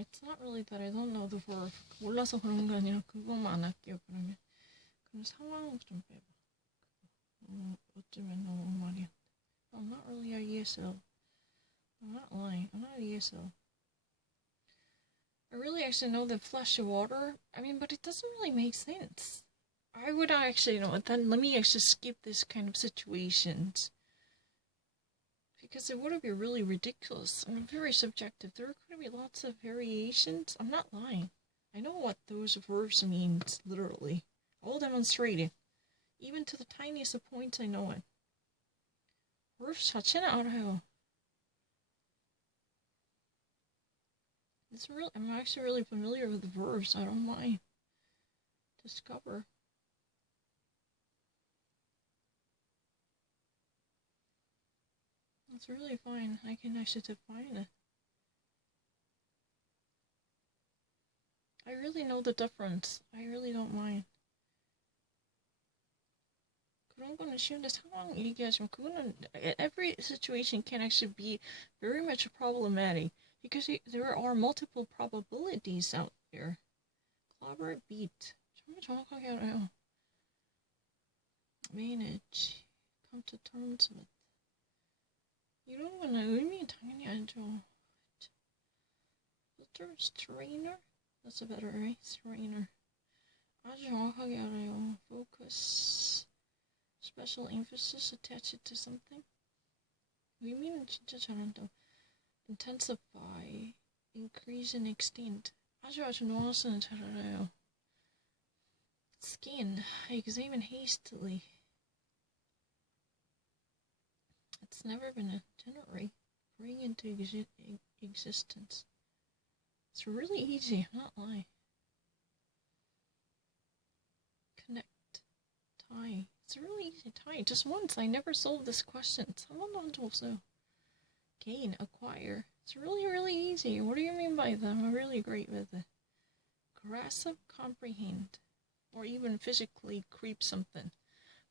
It's not really that I don't know the verb. 몰라서 그런 게 아니라 그것만 안 할게요, 그러면. 그럼 상황 좀 빼봐. 어쩌면 너무 말이 안 돼. I'm not really a ESL. I'm not lying. I'm not an ESL. I really actually know the flash of water. I mean, but it doesn't really make sense. I would actually, then let me actually skip this kind of situations. Because it would be really ridiculous. I mean, very subjective. There are going to be lots of variations. I'm not lying. I know what those verbs means, literally. I'll demonstrate it. Even to the tiniest of points, I know it. verbs 자체는 알아요. I'm actually really familiar with the verbs. I don't mind. Discover. That's really fine. I can actually define it. I really know the difference. I really don't mind. 그런 거는 쉬운데 상황 얘기하지만 그거는 every situation can actually be very much problematic because there are multiple probabilities out there. Clobber, beat. 정말 정확하게 알아요. Manage. Come to terms with. 이런 거는 의미 당연히 알죠. Filter, strainer? That's a better, right? Strainer. 아주 정확하게 알아요. Focus. Special emphasis attached to something. 의미는 진짜 잘한다. Intensify. Increase and extend. 아주 뉘앙스는 잘 알아요. Skin. Examine hastily. It's never been generate. Bring into existence. It's really easy, I'm not lying. Connect. Tie. It's really easy to tie. Just once, I never solved this question. 한번도 한 없어요. Gain. Acquire. It's really, really easy. What do you mean by that? I'm really great with it. Grasp, comprehend. Or even physically creep something.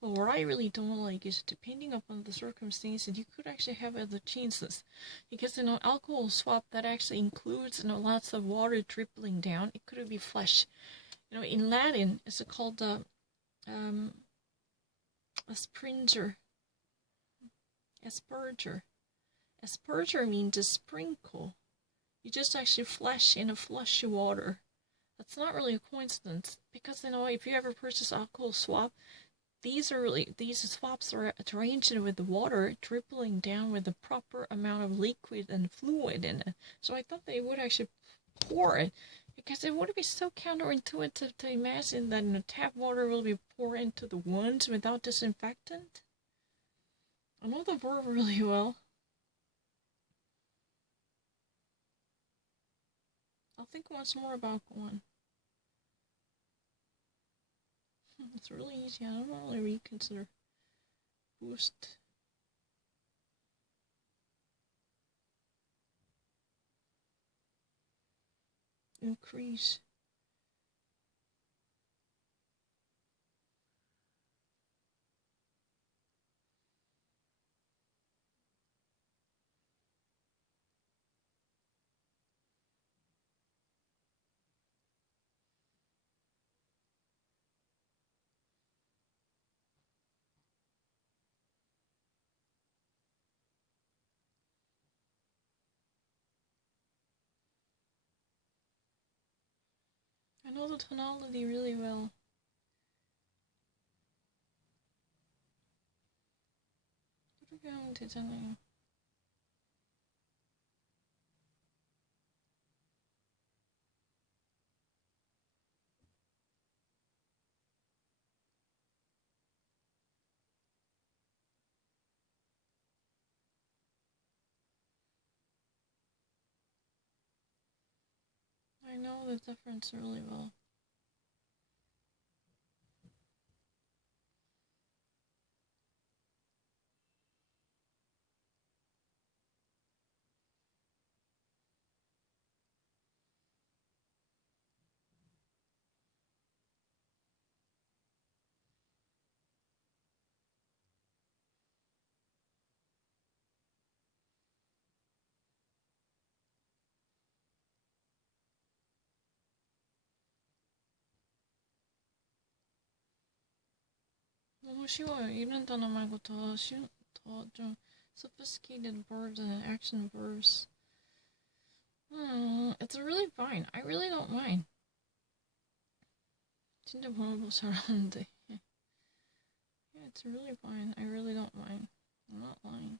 But what I really don't like is, depending upon the circumstances, you could actually have other chances. Because, alcohol swap, that actually includes, lots of water dribbling down. It could be flesh. In Latin, it's called a springer. Asperger. Asperger means a sprinkle. You just actually flash in a flush of water. That's not really a coincidence. Because, if you ever purchase alcohol swap, these swaps are arranged with the water dribbling down with the proper amount of liquid and fluid in it. So I thought they would actually pour it, because it would be so counterintuitive to imagine that tap water will be poured into the wounds without disinfectant. I know the verb really well. I'll think once more about one. It's really easy. I don't really reconsider. Boost. Increase. I know the tonality really well. 그렇게 하면 되잖아요. I know the difference really well. 너무 쉬워요. 이런 단어 말고 더 좀 sophisticated verbs and action verbs. It's really fine. I really don't mind. 진짜 번호도 잘하는데. Yeah, it's really fine. I really don't mind. I'm not lying.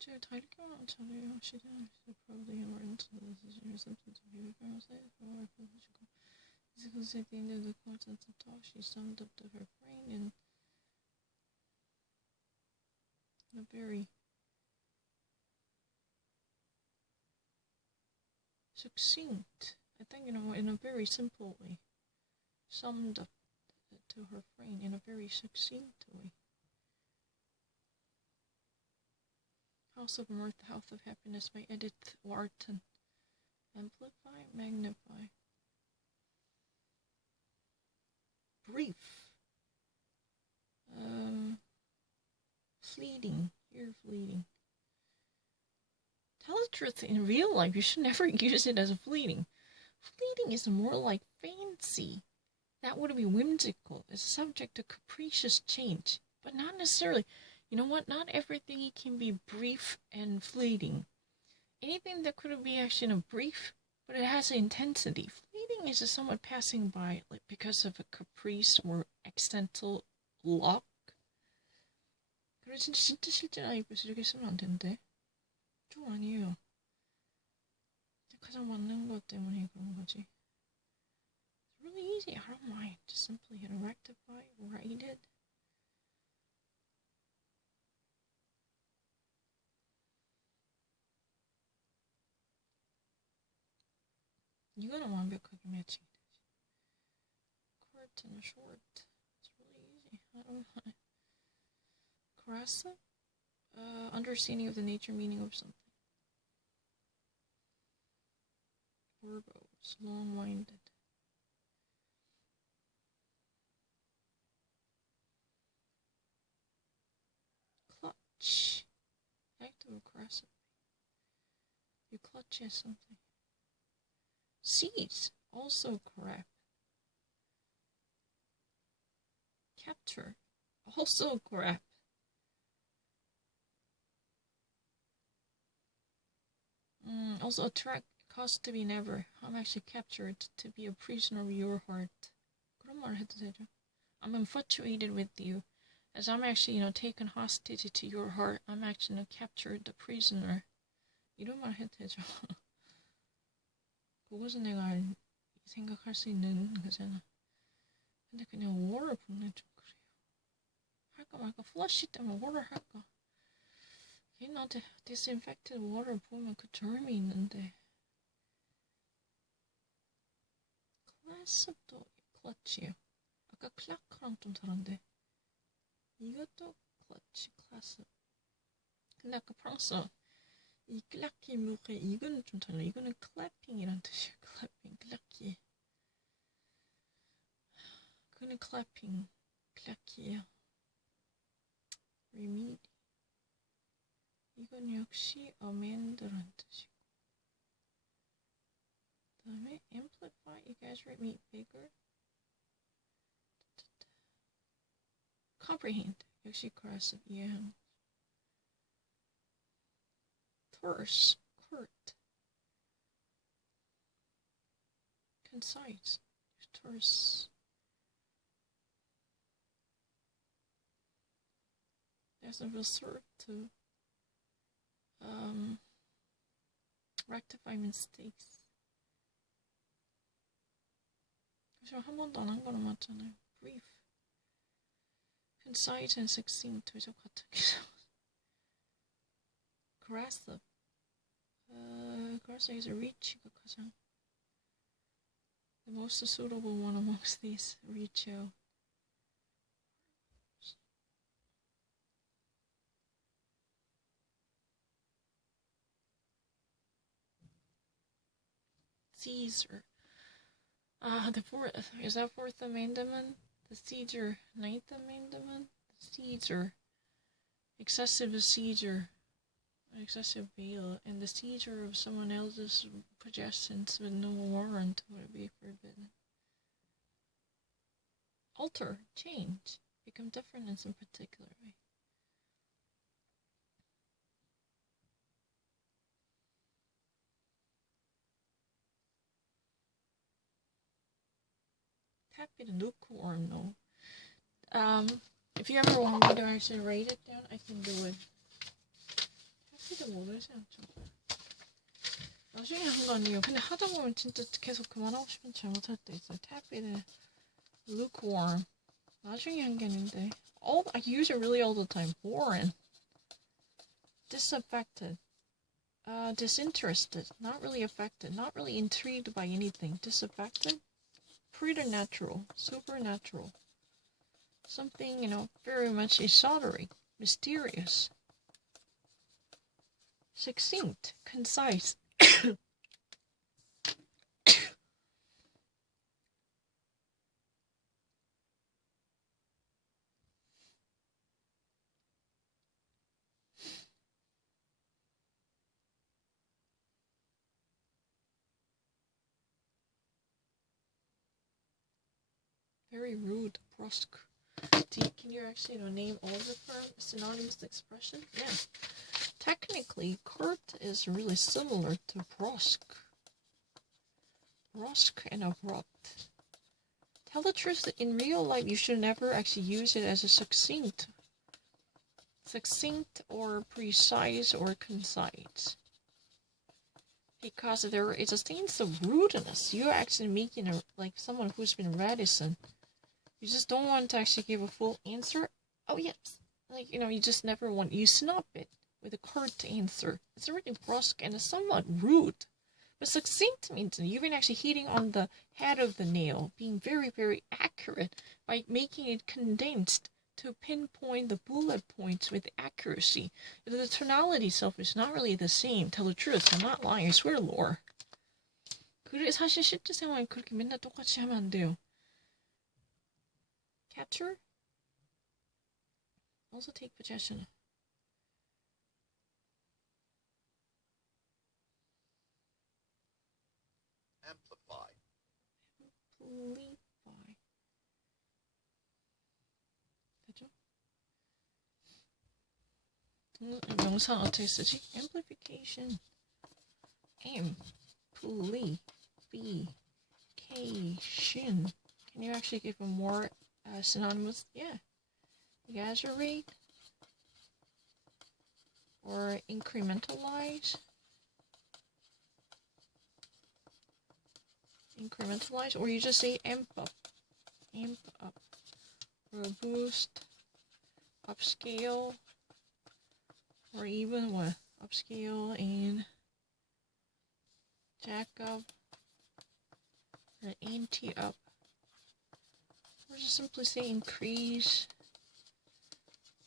진짜 다 이렇게 하면 잘해요. She did probably more into this is your symptoms of your parasite or physical. Because at the end of the contents of talk, she summed up to her brain in a very succinct, I think, in a very simple way, summed up to her brain in a very succinct way. House of Mirth, House of Happiness by Edith Wharton. Amplify, magnify. Brief. Fleeting. Here, fleeting. Tell the truth, in real life, you should never use it as fleeting. Fleeting is more like fancy. That would be whimsical. It's subject to capricious change, but not necessarily. You know what? Not everything can be brief and fleeting. Anything that could be actually brief, but it has intensity. Fleeting is somewhat passing by, like because of a caprice or accidental luck. 그래 진짜 실제 라이브에서 이렇게 쓰면 안 된대. 좀 아니에요. 가장 맞는 것 때문에 그런 거지. It's really easy. I don't mind. Just simply hit rectify, write it. 이거는 완벽하게 매칭이 되지. Short and short. It's really easy. I don't mind. Caressa? Understanding of the nature, meaning of something. Verbose, long-winded. Clutch. Active aggressive. You clutch at something. Seize. Also correct. Capture. Also correct. Also attract. Cause to be never. I'm actually captured to be a prisoner of your heart. 그런 말 해도 되죠? I'm infatuated with you. As I'm actually, taken hostage to your heart, I'm actually captured the prisoner. 이런 말 해도 되죠? 그것은 내가 생각할 수 있는 거잖아. 근데 그냥 war를 붙는 좀 그래요. 할까 말까? 플러시 때문에 war를 할까? 걔한테 disinfected water 보면 그 germ이 있는데. 클래스도 클러치예요. 아까 클라크랑 좀 다른데. 이것도 클러치, 클래스. 근데 아까 프랑스어 이 클라키 무게 이거는 좀 달라. 이거는 클래핑이란 뜻이에요. 클래핑, 클라키. 그거는 클래핑, 클라키예요. 리미디. 이건 역시 amend란 뜻이고. 그다음에 amplify. You guys read me bigger. comprehend. 역시 aggressive 이해하는. terse, curt. concise, terse. There's a reserve to rectify mistakes. 그래서 한 번도 안 한 거는 맞잖아요. brief. concise and succinct. 저 같은 게 aggressive. aggressive is reach가 가장 the most suitable one amongst these. reach out. Caesar. The fourth, is that fourth amendment? The Caesar, ninth amendment? The Caesar. Excessive Caesar. excessive bail, and the seizure of someone else's possessions with no warrant would be forbidden. Alter, change, become different in some particular way. Happy to lukewarm, no. If you ever want me to actually write it down, I can do it. 하피도 모르지 않죠. 나중에 한 거 아니에요. 근데 하다 보면 진짜 계속 그만하고 싶은 잘못할 때 있어요. happy, lukewarm. 나중에 한 게 아닌데. I use it really all the time. Boring. Disaffected. Disinterested. Not really affected. Not really intrigued by anything. Disaffected. Preternatural. Supernatural. Something, very much esoteric. Mysterious. Succinct. Concise. Very rude, brusque. Can you actually name all the synonymous expression? Yeah. Technically, curt is really similar to brusque. Brusque and abrupt. Tell the truth, in real life you should never actually use it as a succinct or precise or concise. Because there is a sense of rudeness. You're actually making like someone who's been reticent. You just don't want to actually give a full answer. Oh, yes. Like, you just never want, you snub it with a curt answer. It's already brusque and somewhat rude. But succinct means you've been actually hitting on the head of the nail, being very, very accurate by making it condensed to pinpoint the bullet points with accuracy. The tonality itself is not really the same. Tell the truth. I'm not lying. I swear, Lord. 그래, 사실 실제 생활 그렇게 맨날 똑같이 하면 안 돼요. Capture. Also take possession. Amplify. 되죠? 명사 어떻게 쓰지? Amplification. Amplification. Can you actually give a more synonymous? Yeah. Exaggerate. Or incrementalize. Or you just say amp up, or boost, upscale, or even what, upscale and jack up, or ante up, or just simply say increase,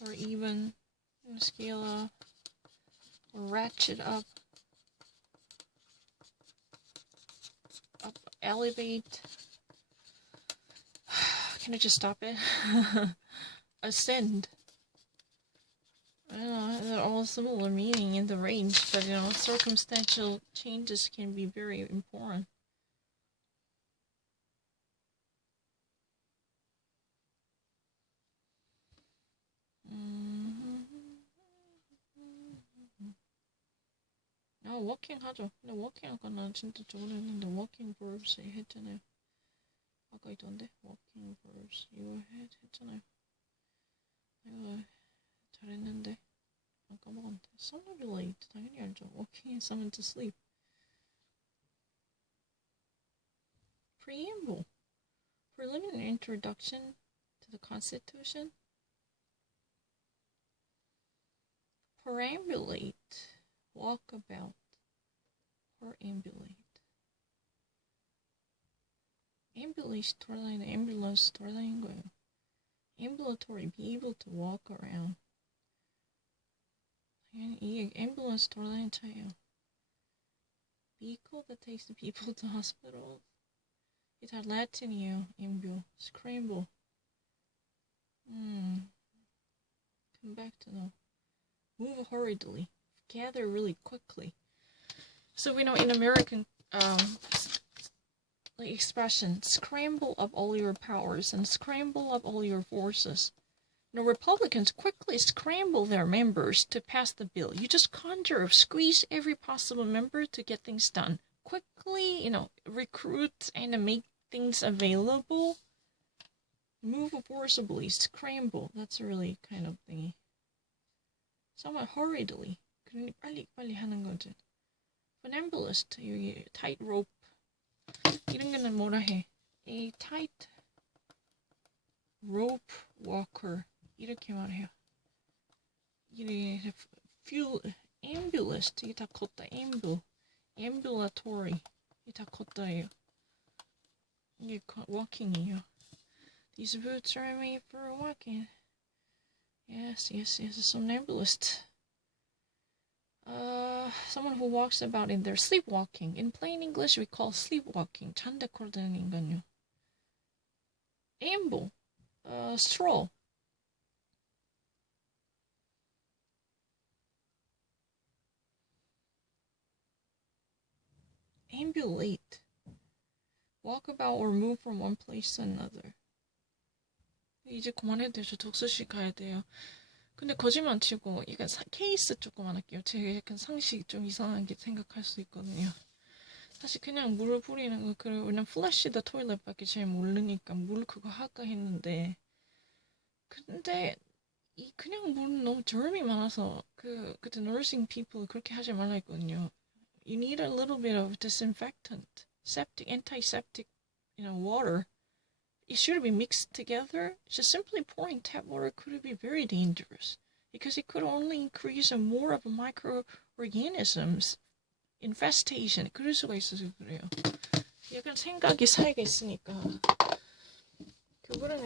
or even scale up, or ratchet up. Elevate. Can I just stop it? Ascend. I don't know, they're all similar meaning in the range, but circumstantial changes can be very important. 워킹 하죠. 근데 워킹 아까 난 진짜 저번에 했는데 워킹 verbs 했잖아요. 아까 있던데 워킹 verbs 이거 했잖아요. 내가 잘했는데 안 까먹었는데. Somnolate 당연히 알죠. Walking someone to sleep. Preamble. Preliminary introduction to the Constitution. Perambulate. Walkabout. Perambulate. Ambulance 돌아다니는 ambulance 돌아다니는 거예요. Ambulatory, be able to walk around. 이게 ambulance 돌아다니는 차예요. Vehicle that takes the people to hospital. 이게 다 Latin이에요. Ambul. Scramble. Come back to know. Move hurriedly. gather really quickly. So we know in American expression, scramble up all your powers and scramble up all your forces. Republicans quickly scramble their members to pass the bill. You just conjure, squeeze every possible member to get things done. Quickly, recruit and make things available. Move forcibly, scramble. That's a really kind of thingy. Somewhat hurriedly. 빨리 하는 거지. Funambulist, 여기 tight rope. 이런 거는 뭐라 해? A tight rope walker. 이렇게 말해요. 이게 ambulist 이게 다 걷다. ambulatory 이게 다 걷다예요. 이게 walking이에요. These boots are made for walking. Yes, somnambulist. Someone who walks about in their sleepwalking. In plain English, we call sleepwalking. 잔데 걸드는 인간요. amble, stroll. Ambulate. Walk about or move from one place to another. 이제 그만해도 돼요. 저 독서실 가야 돼요. 근데 거짓말 치고 이거 케이스 조금만 할게요. 제가 약간 상식 좀 이상하게 생각할 수 있거든요. 사실 그냥 물을 뿌리는 거 그리고 그냥 플래시 더 토일렛밖에 잘 모르니까 물 그거 할까 했는데 근데 이 그냥 물은 너무 germ이 많아서 그때 nursing people 그렇게 하지 말라 했거든요. You need a little bit of disinfectant, antiseptic, water. It should be mixed together. Just simply pouring tap water could be very dangerous because it could only increase more of microorganisms infestation. 그럴 수가 있어서 그래요. 약간 생각이 차이가 있으니까 그거는